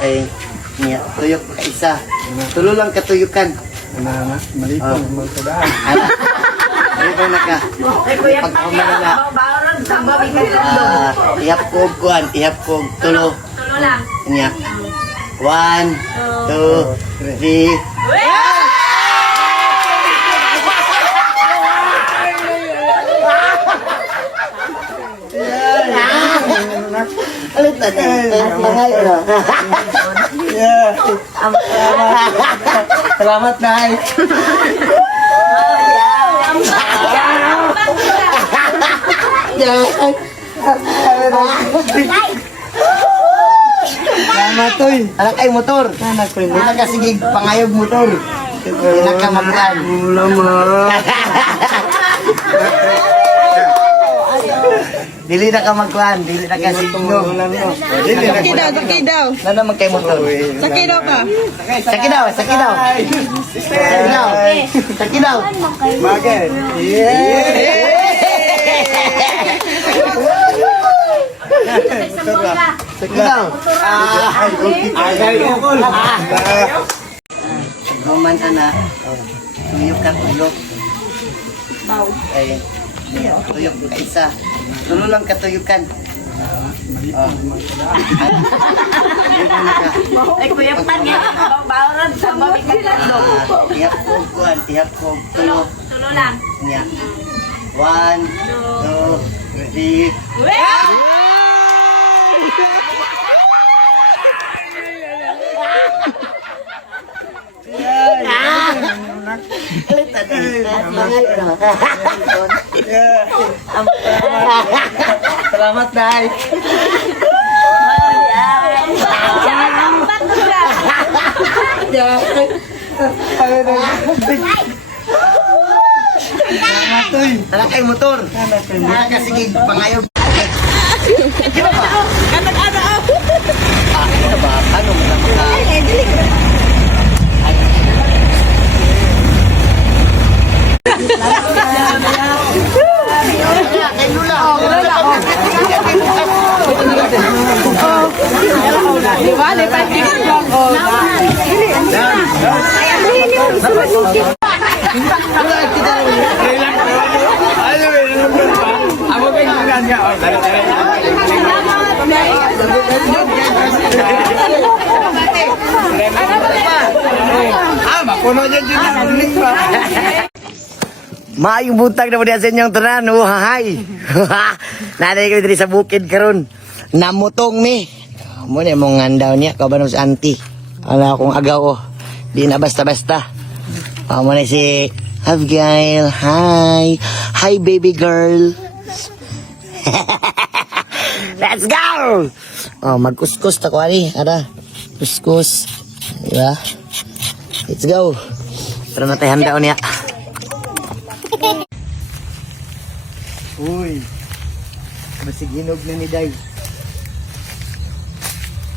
Ay, niya, tuyok ka isa. Tulo lang katuyukan. Malipong, magsadaan. Ano na ka? Pagkamalala. Ihap ko og kuan, ihap ko og tulo. Tulo lang. Niya. 1, 2, 3. Alit na Angay, ano? Salamat, Nay. Salamat, toy. Anak ay motor. Anak ko Hindi na kasigig pangayog motor. Hindi na ka maglan. Dili na ka magkuhan, dili na ka signo. Sakit daw, sakit daw. Na naman kay motor. Sakit daw ka. Saki daw, saki daw. Saki daw. Saki daw. Bakit? Saki daw. Roman ana. Tuyok ka tuyok. Ay, tuyok ka isa. Tulo lang katuyukan. Ay, kuya pan nga. Bawran sa mamikat. Ihap ko og kuan, ihap ko og tulo. Tulo lang. Niya. 1, 2, 3. Salamat, Nay. Anak ay motor. Hindi na kasigig pangayog. Ano ba? Ano mo lang maka... Di ba? Lipat ticket lang. Oh. Ako kayo naman niya. Makuno dyan dyan. Maayong buntag na mo diyan sa inyong tanan. Hahay. Naday kami diri sa bukid karon. Namutong ni. Mo ni mong ngandaw niya kabanom sa auntie. Ala akong agaw oh. Di na basta-basta. Mo ni si Abigail. Hi. Hi baby girl. Let's go. Oh, magkuskus ta ko ani. Ada. Kuskus. Diba? Let's go. Tara na tayo handa niya. Uy. Masiginog na ni Day.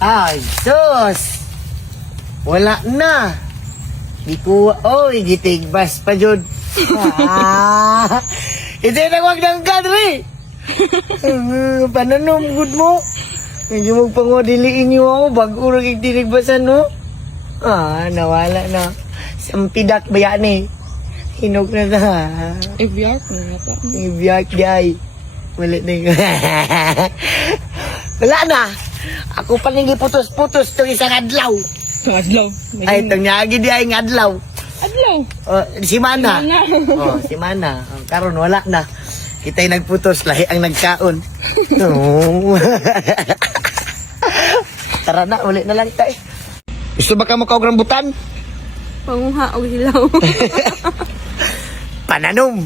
Ay, sus! Wala na. Di ko, oy, gitigbas pa jud. Ito na wag ng kadri. Pananom good mo. Hindi mo pangodiliin niyo ako, bago rin itinigbasan no. Nawala na. Sampidak ba yan eh? Hinog na na. Ibiyak na nata. Ibiyak day. Wala na yung... Wala na. Ako pa nang putos-putos itong isang adlaw. Adlaw. Ay, itong nyagi di ay adlaw. Adlaw. Si Mana. Si Mana. Karon wala na. Kita'y nagputos, lahi ang nagkaon. Tara na, ulit na lang tayo. Gusto ba ka makaog rambutan? Panguha o hilaw. Pananom.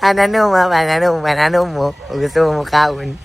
Pananom mo. Gusto mo kaon.